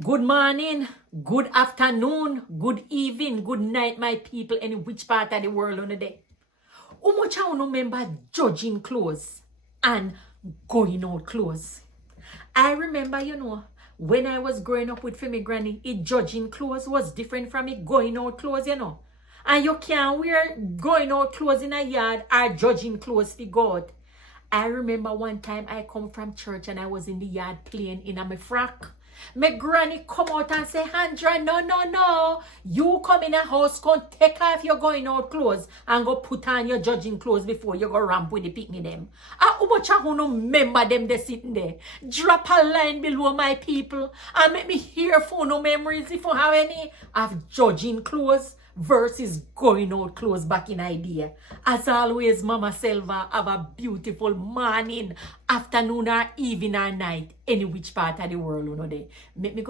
Good morning, good afternoon, good evening, good night, my people, in which part of the world on the day. How much I remember judging clothes and going out clothes. I remember, when I was growing up with my granny, it judging clothes was different from it going out clothes, And you can't wear going out clothes in a yard or judging clothes for God. I remember one time I come from church and I was in the yard playing in my frock. My granny come out and say, Handra, no. You come in a house, come take off your going out clothes and go put on your judging clothes before you go ramp with the picnic them. How much I want to remember them they sitting there. Drop a line below my people and make me hear for no memories if you have any of judging clothes versus going out clothes back in idea. As always, Mama Selva, have a beautiful morning, afternoon or evening or night, any which part of the world you know there. Make me go